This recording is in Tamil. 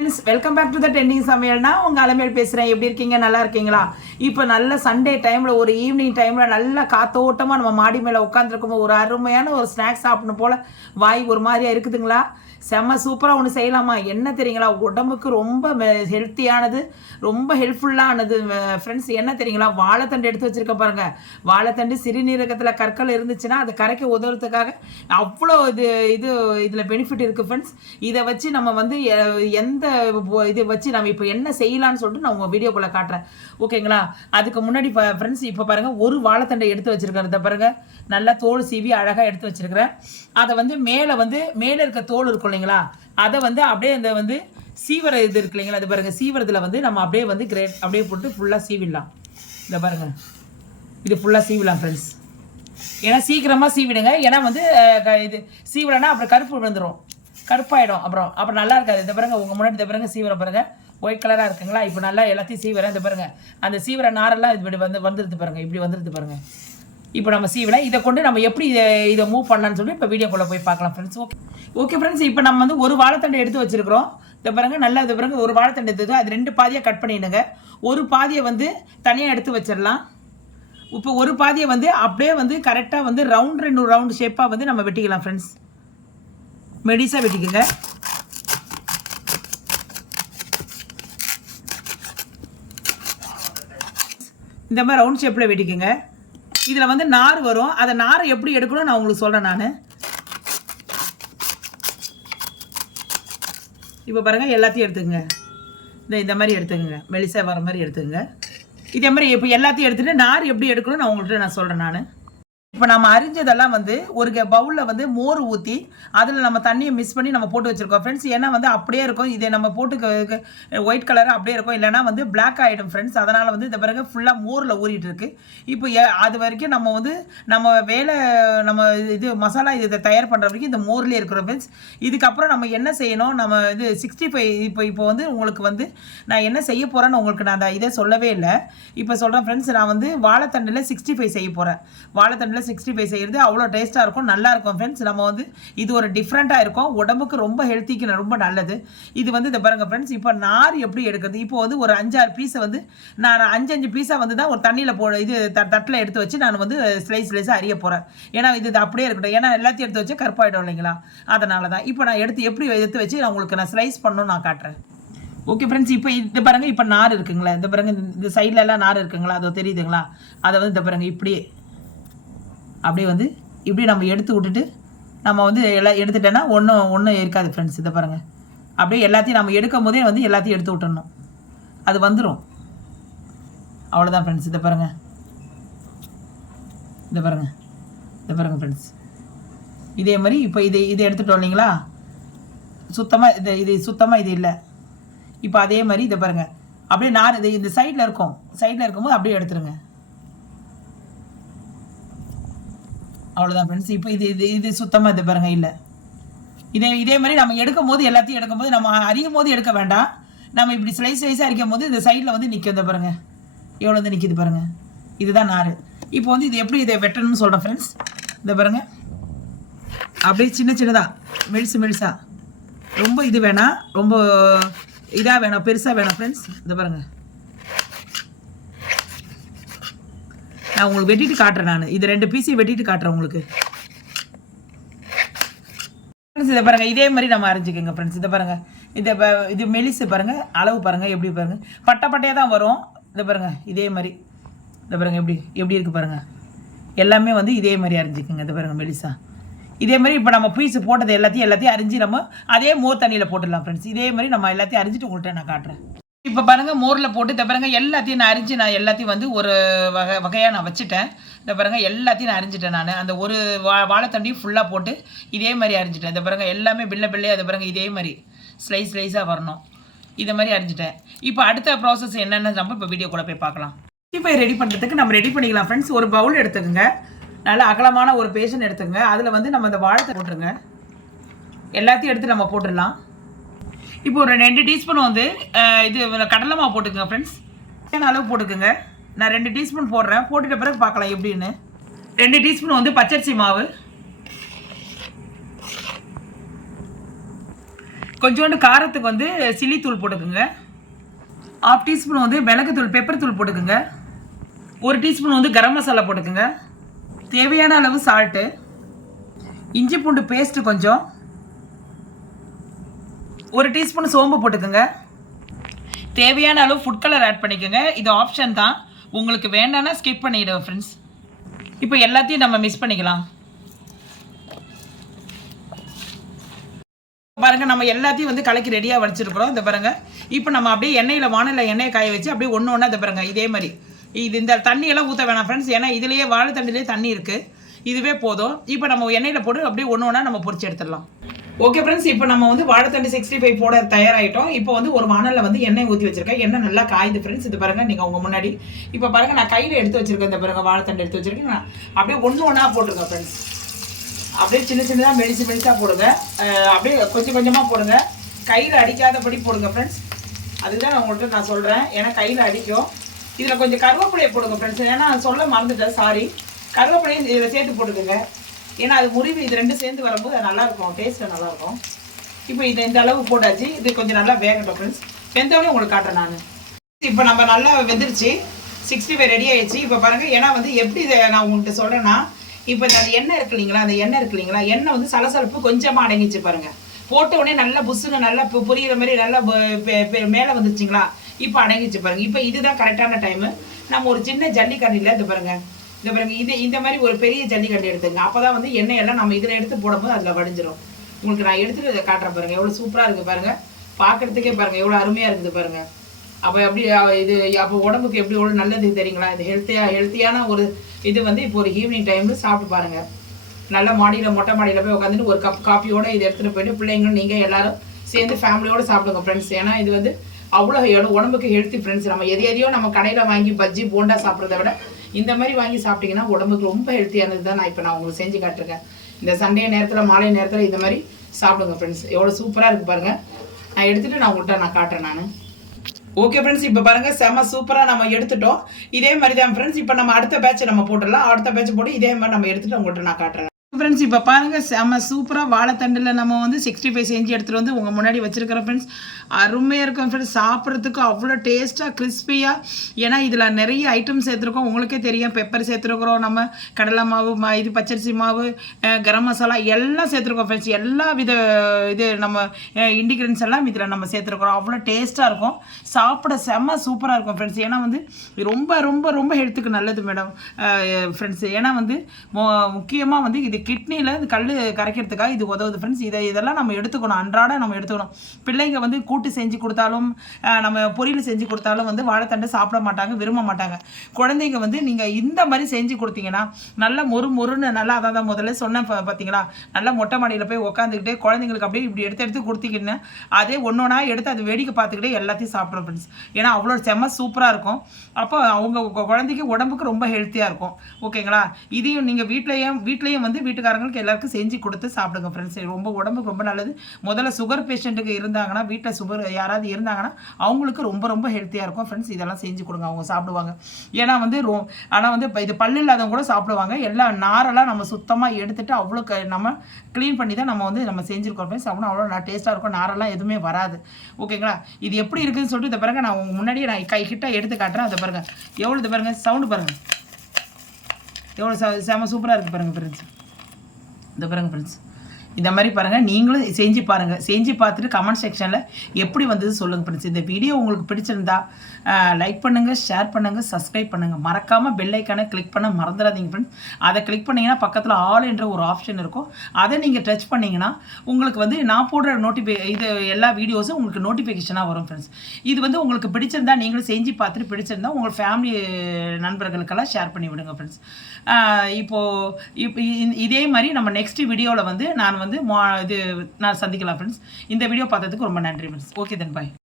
Friends welcome back to the trending சமையல்னா உங்கள் அலமேல் பேசுகிறேன் எப்படி இருக்கீங்க? நல்லா இருக்கீங்களா? இப்போ நல்ல சண்டே டைமில் ஒரு ஈவினிங் டைமில் நல்லா காத்தோட்டமாக நம்ம மாடி மேலே உட்காந்துருக்கும் ஒரு அருமையான ஒரு ஸ்நாக்ஸ் சாப்பிடணும் போல் வாய் ஒரு மாதிரியா இருக்குதுங்களா? செம்ம சூப்பராக ஒன்று செய்யலாமா? என்ன தெரியுங்களா? உடம்புக்கு ரொம்ப ஹெல்த்தியானது ரொம்ப ஹெல்ப்ஃபுல்லானது ஃப்ரெண்ட்ஸ் என்ன தெரியுங்களா? வாழைத்தண்டு எடுத்து வச்சுருக்க பாருங்க. வாழைத்தண்டு சிறுநீரகத்தில் கற்கள் இருந்துச்சுன்னா அதை கரைக்க உதவுறதுக்காக அவ்வளோ இது இது இதில் பெனிஃபிட் இருக்குது ஃப்ரெண்ட்ஸ் இதை வச்சு நம்ம வந்து எ- எந்த இதை வச்சு நம்ம இப்போ என்ன செய்யலாம்னு சொல்லிட்டு நான் உங்கள் வீடியோக்குள்ளே காட்டுறேன். ஓகேங்களா? அதுக்கு முன்னாடி ஃப்ரெண்ட்ஸ் இப்போ பாருங்கள் ஒரு வாழைத்தண்டை எடுத்து வச்சுருக்கிறத பாருங்கள் நல்லா தோல் சீவி அழகாக எடுத்து வச்சுருக்கிறேன். அதை வந்து மேலே வந்து மேலே இருக்க தோல் இருக்கும் இல்லைங்களா? அதை வந்து அப்படியே இந்த வந்து சீவர இது இருக்கு இல்லைங்களா? அது பாருங்க சீவரத்தில் வந்து நம்ம அப்படியே வந்து கிரேட் அப்படியே போட்டு ஃபுல்லாக சீவிடலாம். இதை பாருங்க. இது ஃபுல்லாக சீவிடலாம் ஃப்ரெண்ட்ஸ் ஏன்னா சீக்கிரமாக சீவிடுங்க. ஏன்னா வந்து க- இது சீவிடனா அப்புறம் கருப்பு விழுந்துரும். கருப்பாயிடும் அப்புறம். அப்புறம் நல்லா இருக்காது. இந்த பாருங்க உங்கள் முன்னாடி இந்த பாருங்க சீவர பாருங்க. ஒயிட் கலராக இருக்குங்களா? இப்போ நல்லா எல்லாத்தையும் சீவரேன் இந்த பாருங்க. அந்த சீவர நாரெல்லாம் இப்படி வந்து வந்துருது பாருங்க. இப்படி வந்துருது பாருங்க. இப்போ நம்ம சீவில் இதை கொண்டு நம்ம எப்படி இதை இதை மூவ் பண்ணலாம்னு சொல்லி இப்போ வீடியோக்குள்ளே போய் பார்க்கலாம் ஃப்ரெண்ட்ஸ் ஓகே ஓகே ஃப்ரெண்ட்ஸ் இப்போ நம்ம வந்து ஒரு வாழைத்தண்டை எடுத்து வச்சிருக்கிறோம். இந்த பாருங்க நல்லா இது பிறகு ஒரு வாழைத்தண்டை எடுத்து அது ரெண்டு பாதியாக கட் பண்ணிடுங்க. ஒரு பாதியை வந்து தனியாக எடுத்து வச்சிடலாம். இப்போ ஒரு பாதியை வந்து அப்படியே வந்து கரெக்டாக வந்து ரவுண்ட் ரெண்டு ரவுண்ட் ஷேப்பாக வந்து நம்ம வெட்டிக்கலாம் ஃப்ரெண்ட்ஸ் மெடிஸாக வெட்டிக்கோங்க. இந்த மாதிரி ரவுண்ட் ஷேப்பில் வெட்டிக்கோங்க. இதில் வந்து நார் வரும். அதை நாரை எப்படி எடுக்கணும் நான் உங்களுக்கு சொல்கிறேன் நான். இப்போ பாருங்கள் எல்லாத்தையும் எடுத்துக்கங்க. இந்த இந்த மாதிரி எடுத்துக்கங்க. மெலிசா வர மாதிரி எடுத்துக்கங்க. இதே மாதிரி இப்போ எல்லாத்தையும் எடுத்துகிட்டு நார் எப்படி எடுக்கணும் நான் உங்கள்கிட்ட நான் சொல்கிறேன் நான். இப்போ நம்ம அரிஞ்சதெல்லாம் வந்து ஒரு பவுலில் வந்து மோர் ஊற்றி அதில் நம்ம தண்ணியை மிஸ் பண்ணி நம்ம போட்டு வச்சுருக்கோம். ஃப்ரெண்ட்ஸ் ஏன்னா வந்து அப்படியே இருக்கும். இதை நம்ம போட்டு ஒயிட் கலர் அப்படியே இருக்கும். இல்லைன்னா வந்து பிளாக் ஆகிடும் ஃப்ரெண்ட்ஸ் அதனால் வந்து இந்த பிறகு ஃபுல்லாக மோரில் ஊறிட்டு இருக்கு. இப்போ அது வரைக்கும் நம்ம வந்து நம்ம வேலை நம்ம இது மசாலா இதை தயார் பண்ணுற வரைக்கும் இந்த மோர்லேயே இருக்கிறோம் ஃப்ரெண்ட்ஸ் இதுக்கப்புறம் நம்ம என்ன செய்யணும்? நம்ம இது சிக்ஸ்டி ஃபைவ் இப்போ இப்போ வந்து உங்களுக்கு வந்து நான் என்ன செய்ய போகிறேன்னு உங்களுக்கு நான் அந்த இதை சொல்லவே இல்லை. இப்போ சொல்கிறேன் ஃப்ரெண்ட்ஸ் நான் வந்து வாழைத்தண்டில் சிக்ஸ்டி ஃபைவ் செய்ய போகிறேன் வாழைத்தண்டில் சிக்ஸ்டி ஃபைவ் செய்கிறது அவ்வளோ டேஸ்ட்டாக இருக்கும் நல்லா இருக்கும் ஃப்ரெண்ட்ஸ் நம்ம வந்து இது ஒரு டிஃப்ரெண்ட்டாக இருக்கும். உடம்புக்கு ரொம்ப ஹெல்த்திக்கு ரொம்ப நல்லது. இது வந்து இதை பாருங்கள் ஃப்ரெண்ட்ஸ் இப்போ நார் எப்படி எடுக்கிறது? இப்போ வந்து ஒரு அஞ்சாறு பீஸை வந்து நான் அஞ்சு அஞ்சு பீஸாக வந்து தான் ஒரு தண்ணியில் போ இது த தட்டில் எடுத்து வச்சு நான் வந்து ஸ்லைஸ் ஸ்லைஸாக அறிய போகிறேன் ஏன்னா இது அப்படியே இருக்கட்டும். ஏன்னா எல்லாத்தையும் எடுத்து வச்சு கருப்பாயிடும் இல்லைங்களா? அதனால தான். இப்போ நான் எடுத்து எப்படி எடுத்து வச்சு நான் உங்களுக்கு நான் ஸ்லைஸ் பண்ணணும் நான் காட்டுறேன். ஓகே ஃப்ரெண்ட்ஸ் இப்போ இந்த பாருங்க இப்போ நார் இருக்குங்களா. இந்த பாருங்க இந்த- சைடில் எல்லாம் நார் இருக்குங்களா? அது தெரியுதுங்களா? அதை வந்து இந்த பாருங்க இப்படியே அப்படியே வந்து இப்படி நம்ம எடுத்து விட்டுட்டு நம்ம வந்து எல்லாம் எடுத்துட்டோன்னா ஒன்றும் ஒன்றும் இருக்காது ஃப்ரெண்ட்ஸ் இதை பாருங்கள் அப்படியே எல்லாத்தையும் நம்ம எடுக்கும் போதே வந்து எல்லாத்தையும் எடுத்து விட்டுறணும். அது வந்துடும் அவ்வளோதான் ஃப்ரெண்ட்ஸ் இதை பாருங்கள் இதை பாருங்கள் இதை பாருங்கள் ஃப்ரெண்ட்ஸ் இதே மாதிரி இப்போ இது இது எடுத்துட்டோம் இல்லைங்களா? சுத்தமாக இது இது சுத்தமாக இது இல்லை. இப்போ அதே மாதிரி இதை பாருங்கள் அப்படியே நார் இது இந்த சைடில் இருக்கும். சைடில் இருக்கும்போது அப்படியே எடுத்துருங்க. அவ்வளோதான் ஃப்ரெண்ட்ஸ் இப்போ இது இது இது சுத்தமாக இது பாருங்க இல்லை. இதே இதே மாதிரி நம்ம எடுக்கும் போது எல்லாத்தையும் எடுக்கும் போது நம்ம அறியும் போது எடுக்க வேண்டாம். நம்ம இப்படி ஸ்லைஸ் ஸ்லைஸாக அரிக்கும் போது இந்த சைடில் வந்து நிற்கும் இந்த பாருங்க. எவ்வளோ வந்து நிற்கிது பாருங்க. இதுதான் நார் இப்போ வந்து இது எப்படி இதை வெட்டணும்னு சொல்கிறேன் ஃப்ரெண்ட்ஸ் இந்த பாருங்க. அப்படியே சின்ன சின்னதாக மெலிசு மெலிசா ரொம்ப இது வேணாம். ரொம்ப இதாக வேணாம் பெருசாக வேணாம் ஃப்ரெண்ட்ஸ் இந்த பாருங்கள் நான் உங்களுக்கு வெட்டிட்டு காட்டுறேன் நான். இது ரெண்டு பீஸையும் வெட்டிட்டு காட்டுறேன் உங்களுக்கு. ஃப்ரெண்ட்ஸ் இதை பாருங்கள் இதே மாதிரி நம்ம அரைஞ்சிக்கோங்க ஃப்ரெண்ட்ஸ் இதை பாருங்கள் இதை இது மெலிசு பாருங்கள் அளவு பாருங்கள் எப்படி பாருங்கள் பட்டை பட்டையாக தான் வரும். இதை பாருங்கள் இதே மாதிரி. இதை பாருங்கள் எப்படி எப்படி இருக்குது பாருங்கள் எல்லாமே வந்து இதே மாதிரி அரைஞ்சிக்கோங்க. இதை பாருங்கள் மெலிசா. இதே மாதிரி இப்போ நம்ம பீஸ் போட்டது எல்லாத்தையும் எல்லாத்தையும் அரிஞ்சு நம்ம அதே மோர் தண்ணியில் போட்டுடலாம் ஃப்ரெண்ட்ஸ் இதே மாதிரி நம்ம எல்லாத்தையும் அரிஞ்சிட்டு உங்கள்கிட்ட நான் காட்டுறேன். இப்போ பாருங்கள் மோரில் போட்டு இந்த பாருங்க எல்லாத்தையும் நான் அரிஞ்சு நான் எல்லாத்தையும் வந்து ஒரு வகை வகையாக நான் வச்சுட்டேன். இந்த பாருங்கள் எல்லாத்தையும் நான் அரிஞ்சிட்டேன் நான். அந்த ஒரு வா வாழைத்தண்டையும் ஃபுல்லாக போட்டு இதே மாதிரி அரிஞ்சிட்டேன். இந்த பாருங்கள் எல்லாமே பில்ல பில்லே அது பாருங்க இதே மாதிரி ஸ்லைஸ் ஸ்லைஸாக வரணும். இதை மாதிரி அரிஞ்சிட்டேன். இப்போ அடுத்த ப்ராசஸ் என்னென்னு நம்ம இப்போ வீடியோ கூட போய் பார்க்கலாம். இப்போ ரெடி பண்ணுறதுக்கு நம்ம ரெடி பண்ணிக்கலாம் ஃப்ரெண்ட்ஸ் ஒரு பவுல் எடுத்துக்கோங்க. நல்ல அகலமான ஒரு பேஷன் எடுத்துக்கோங்க. அதில் வந்து நம்ம இந்த வாழைத்தை போட்டுருங்க. எல்லாத்தையும் எடுத்து நம்ம போட்டுடலாம். இப்போ ஒரு ரெண்டு டீஸ்பூன் வந்து இது கடலை மாவு போட்டுக்கோங்க ஃப்ரெண்ட்ஸ் என்ன அளவு போட்டுக்கோங்க. நான் ரெண்டு டீஸ்பூன் போடுறேன். போட்டுட்ட பிறகு பார்க்கலாம் எப்படின்னு. ரெண்டு டீஸ்பூன் வந்து பச்சரிசி மாவு. கொஞ்சோண்டு காரத்துக்கு வந்து சில்லி தூள் போட்டுக்குங்க. ஆஃப் டீஸ்பூன் வந்து மிளகுத்தூள் பெப்பர் தூள் போட்டுக்குங்க. ஒரு டீஸ்பூன் வந்து கரம் மசாலா போட்டுக்குங்க. தேவையான அளவு சால்ட்டு இஞ்சி பூண்டு பேஸ்ட்டு கொஞ்சம். ஒரு டீஸ்பூன் சோம்பு போட்டுக்கோங்க. தேவையான அளவு ஃபுட் கலர் ஆட் பண்ணிக்கோங்க. இது ஆப்ஷன் தான். உங்களுக்கு வேண்டாம்னா ஸ்கிப் பண்ணிவிடுங்க ஃப்ரெண்ட்ஸ் இப்போ எல்லாத்தையும் நம்ம மிஸ் பண்ணிக்கலாம். பாருங்க நம்ம எல்லாத்தையும் வந்து கலக்கி ரெடியாக வச்சிருக்கிறோம் இந்த பாருங்க. இப்போ நம்ம அப்படியே எண்ணெயில் வானிலை எண்ணெயை காய வச்சு அப்படியே ஒன்று ஒன்றா இந்த பாருங்க. இதே மாதிரி. இது இந்த தண்ணியெல்லாம் ஊற்ற வேணாம் ஃப்ரெண்ட்ஸ் ஏன்னா இதுலேயே தண்ணிலேயே தண்ணி இருக்குது இதுவே போதும். இப்போ நம்ம எண்ணெயில் போட்டு அப்படியே ஒன்று ஒன்றா நம்ம பொறிச்சு எடுத்துடலாம். ஓகே ஃப்ரெண்ட்ஸ் இப்போ நம்ம வந்து வாழைத்தண்டு சிக்ஸ்டி ஃபைவ் போட தயாராகிட்டோம் இப்போ வந்து ஒரு வானலில் வந்து எண்ணெய் ஊற்றி வச்சிருக்கேன். எண்ணெய் நல்லா காயுது ஃப்ரெண்ட்ஸ் இது பாருங்கள் நீங்கள் உங்கள் முன்னாடி. இப்போ பாருங்கள் நான் கையில் எடுத்து வச்சிருக்கேன். இந்த பாருங்கள் வாழைத்தண்டு எடுத்து வச்சிருக்கேன். நான் அப்படியே ஒன்று ஒன்றா போட்டுருங்க ஃப்ரெண்ட்ஸ் அப்படியே சின்ன சின்னதாக மெலிசு மெடிசாக போடுங்க. அப்படியே கொஞ்சம் கொஞ்சமாக போடுங்க. கையில் அடிக்காதபடி போடுங்க ஃப்ரெண்ட்ஸ் அதுதான் நான் உங்கள்கிட்ட நான் சொல்கிறேன் ஏன்னா கையில் அடிக்கும். இதில் கொஞ்சம் கருவேப்பிலையை போடுங்க ஃப்ரெண்ட்ஸ் ஏன்னா சொல்ல மறந்துட்டேன். சாரி கருவேப்பிலையும் இதில் சேர்த்து போட்டுக்கோங்க. ஏன்னா அது முறிவு இது ரெண்டும் சேர்ந்து வரும்போது அது நல்லாயிருக்கும் டேஸ்ட்டு நல்லாயிருக்கும். இப்போ இதை இந்த அளவு போட்டாச்சு இது கொஞ்சம் நல்லா வேகட்டும் ஃப்ரெண்ட்ஸ் வெந்தவொடனே உங்களுக்கு காட்டுறேன் நான். இப்போ நம்ம நல்லா வெந்துருச்சு சிக்ஸ்டி ஃபைவ் ரெடி ஆயிடுச்சு. இப்போ பாருங்கள் ஏன்னா வந்து எப்படி இதை நான் உங்கள்கிட்ட சொல்கிறேன்னா இப்போ இந்த அந்த எண்ணெய் இருக்கு இல்லைங்களா அந்த எண்ணெய் இருக்கு இல்லைங்களா எண்ணெய் வந்து சலசலப்பு கொஞ்சமாக அடங்கிச்சு பாருங்கள் போட்ட உடனே நல்லா புஸ்ஸுன்னு நல்லா பு- மாதிரி நல்லா மேலே வந்துருச்சுங்களா இப்போ அடங்கிச்சு பாருங்கள் இப்போ இதுதான் கரெக்டான டைமு நம்ம ஒரு சின்ன ஜல்லிக்கரண்டியில் இது பாருங்கள் இந்த பாருங்க இது இந்த மாதிரி ஒரு பெரிய ஜல்லிக்கட்டு எடுத்துங்க. அப்பதான் வந்து எண்ணெய் எல்லாம் நம்ம இதில் எடுத்து போடும்போது அதில் வடிஞ்சிரும். உங்களுக்கு நான் எடுத்துகிட்டு இதை காட்டுறேன் பாருங்க. எவ்வளோ சூப்பராக இருக்குது பாருங்கள் பார்க்கறதுக்கே பாருங்கள் எவ்வளோ அருமையாக இருக்குது பாருங்கள் அப்போ எப்படி இது அப்போ உடம்புக்கு எப்படி எவ்வளோ நல்லது தெரியுங்களா? இது ஹெல்த்தியாக ஹெல்த்தியான ஒரு இது வந்து இப்போ ஒரு ஈவினிங் டைமில் சாப்பிட்டு பாருங்கள் நல்ல மாடியில் மொட்டை மாடியில் போய் உட்காந்துட்டு ஒரு கப் காஃபியோடு இது எடுத்துகிட்டு போயிட்டு பிள்ளைங்களும் நீங்கள் எல்லோரும் சேர்ந்து ஃபேமிலியோடு சாப்பிடுங்க ஃப்ரெண்ட்ஸ் ஏன்னா இது வந்து அவ்வளோ எவ்வளோ உடம்புக்கு ஹெல்த்தி ஃப்ரெண்ட்ஸ் நம்ம எது எதையோ நம்ம கடையில் வாங்கி பஜ்ஜி போண்டா சாப்பிட்றத விட இந்த மாதிரி வாங்கி சாப்பிட்டீங்கன்னா உடம்புக்கு ரொம்ப ஹெல்த்தியானது தான் நான் இப்போ நான் உங்களுக்கு செஞ்சு காட்டுறேன் இந்த சண்டே நேரத்தில் மாலை நேரத்தில் இந்த மாதிரி சாப்பிடுங்க ஃப்ரெண்ட்ஸ் எவ்வளோ சூப்பராக இருக்குது பாருங்கள் நான் எடுத்துகிட்டு நான் உங்கள்கிட்ட நான் காட்டுறேன் நான். ஓகே ஃப்ரெண்ட்ஸ் இப்போ பாருங்கள் செம சூப்பராக நம்ம எடுத்துட்டோம். இதே மாதிரி தான் ஃப்ரெண்ட்ஸ் இப்போ நம்ம அடுத்த பேட்ச் நம்ம போட்டுடலாம். அடுத்த பேட்ச் போட்டு இதே மாதிரி நம்ம எடுத்துகிட்டு உங்கள்கிட்ட நான் காட்டுறேன் ஃப்ரெண்ட்ஸ் இப்போ பாருங்கள் செம்ம சூப்பராக வாழைத்தண்டில் நம்ம வந்து சிக்ஸ்டி ஃபைவ் செஞ்சு எடுத்துகிட்டு வந்து உங்கள் முன்னாடி வச்சுருக்கிறோம் ஃப்ரெண்ட்ஸ் அருமையாக இருக்கும் ஃப்ரெண்ட்ஸ் சாப்பிட்றதுக்கு அவ்வளோ டேஸ்ட்டாக கிறிஸ்பியாக ஏன்னா இதில் நிறைய ஐட்டம் சேர்த்துருக்கோம். உங்களுக்கே தெரியும் பெப்பர் சேர்த்துருக்குறோம் நம்ம. கடலை மாவு மா இது பச்சரிசி மாவு கரம் மசாலா எல்லாம் சேர்த்துருக்கோம் ஃப்ரெண்ட்ஸ் எல்லா வித இது நம்ம இண்டிகிரன்ஸ் எல்லாம் இதில் நம்ம சேர்த்துருக்குறோம். அவ்வளோ டேஸ்ட்டாக இருக்கும். சாப்பிட செம்ம சூப்பராக இருக்கும் ஃப்ரெண்ட்ஸ் ஏன்னா வந்து ரொம்ப ரொம்ப ரொம்ப ஹெல்த்துக்கு நல்லது மேடம் ஃப்ரெண்ட்ஸ் ஏன்னா வந்து முக்கியமாக வந்து இது கிட்னியில் இந்த கல் கரைக்கிறதுக்காக இது உதவுது ஃப்ரெண்ட்ஸ் இதை இதெல்லாம் நம்ம எடுத்துக்கணும். அன்றாட நம்ம எடுத்துக்கணும். பிள்ளைங்க வந்து கூட்டு செஞ்சு கொடுத்தாலும் நம்ம பொரியல் செஞ்சு கொடுத்தாலும் வந்து வாழைத்தண்டை சாப்பிட மாட்டாங்க விரும்ப மாட்டாங்க. குழந்தைங்க வந்து நீங்கள் இந்த மாதிரி செஞ்சு கொடுத்தீங்கன்னா நல்லா மொறு மொறுன்னு நல்லா அதான் தான் முதல்ல சொன்னேன் பார்த்தீங்களா நல்லா மொட்டை மாடியில் போய் உட்காந்துக்கிட்டே குழந்தைங்களுக்கு அப்படியே இப்படி எடுத்து எடுத்து கொடுத்தீங்கன்னா அதே ஒன்றா எடுத்து அது வேடிக்கை பார்த்துக்கிட்டே எல்லாத்தையும் சாப்பிட்றோம் ஃப்ரெண்ட்ஸ் ஏன்னா அவ்வளோ செம்ம சூப்பராக இருக்கும். அப்போ அவங்க குழந்தைக்கு உடம்புக்கு ரொம்ப ஹெல்த்தியாக இருக்கும். ஓகேங்களா இதையும் நீங்கள் வீட்லேயும் வீட்லேயும் வந்து வீட்டுக்காரங்களுக்கு எல்லாருக்கும் செஞ்சு கொடுத்து சாப்பிடுங்க ஃப்ரெண்ட்ஸ் ரொம்ப உடம்புக்கு ரொம்ப நல்லது. முதல்ல சுகர் பேஷண்ட்டுக்கு இருந்தாங்கன்னா வீட்டில் சுகர் யாராவது இருந்தாங்கன்னா அவங்களுக்கு ரொம்ப ரொம்ப ஹெல்த்தியாக இருக்கும். ஃப்ரெண்ட்ஸ் இதெல்லாம் செஞ்சு கொடுங்க அவங்க சாப்பிடுவாங்க. ஏன்னா வந்து ரொ ஆனால் வந்து இப்போ இது பல்லு இல்லாதவங்க கூட சாப்பிடுவாங்க. எல்லா நாரெல்லாம் நம்ம சுத்தமாக எடுத்துகிட்டு அவ்வளோ க நம்ம க்ளீன் பண்ணி தான் நம்ம வந்து நம்ம செஞ்சுருக்கோம் ஃப்ரெண்ட்ஸ் அவ்வளோ அவ்வளோ டேஸ்ட்டாக இருக்கும். நாரெல்லாம் எதுவுமே வராது. ஓகேங்களா இது எப்படி இருக்குதுன்னு சொல்லிட்டு இதை பாருங்கள் நான் உங்கள் முன்னாடியே நான் கை கிட்ட எடுத்து காட்டுறேன். அதை பாருங்கள் எவ்வளோ இது பாருங்க? சவுண்டு பாருங்கள் எவ்வளோ செம சூப்பராக இருக்குது பாருங்கள் ஃப்ரெண்ட்ஸ் இந்த பாருங்க ஃப்ரெண்ட்ஸ் இந்த மாதிரி பாருங்கள் நீங்களும் செஞ்சு பாருங்கள் செஞ்சு பார்த்துட்டு கமெண்ட் செக்ஷனில் எப்படி வந்தது சொல்லுங்கள் ஃப்ரெண்ட்ஸ் இந்த வீடியோ உங்களுக்கு பிடிச்சிருந்தா லைக் பண்ணுங்கள் ஷேர் பண்ணுங்கள் சப்ஸ்கிரைப் பண்ணுங்கள் மறக்காமல் பெல் ஐக்கானை கிளிக் பண்ண மறந்துடாதீங்க ஃப்ரெண்ட்ஸ் அதை கிளிக் பண்ணிங்கன்னா பக்கத்தில் ஆல் என்ற ஒரு ஆப்ஷன் இருக்கும். அதை நீங்கள் டச் பண்ணிங்கன்னா உங்களுக்கு வந்து நான் போடுற நோட்டிஃபை இது எல்லா வீடியோஸும் உங்களுக்கு நோட்டிஃபிகேஷனாக வரும் ஃப்ரெண்ட்ஸ் இது வந்து உங்களுக்கு பிடிச்சிருந்தா நீங்களும் செஞ்சு பார்த்துட்டு பிடிச்சிருந்தா உங்கள் ஃபேமிலி நண்பர்களுக்கெல்லாம் ஷேர் பண்ணி விடுங்க ஃப்ரெண்ட்ஸ் இப்போது இப்போ இதே மாதிரி நம்ம நெக்ஸ்ட் வீடியோவில் வந்து நான் வந்து மா இது நான் சந்திக்கலாம் ஃப்ரெண்ட்ஸ் இந்த வீடியோ பார்த்ததுக்கு ரொம்ப நன்றி ஃப்ரெண்ட்ஸ் ஓகே தென் பாய்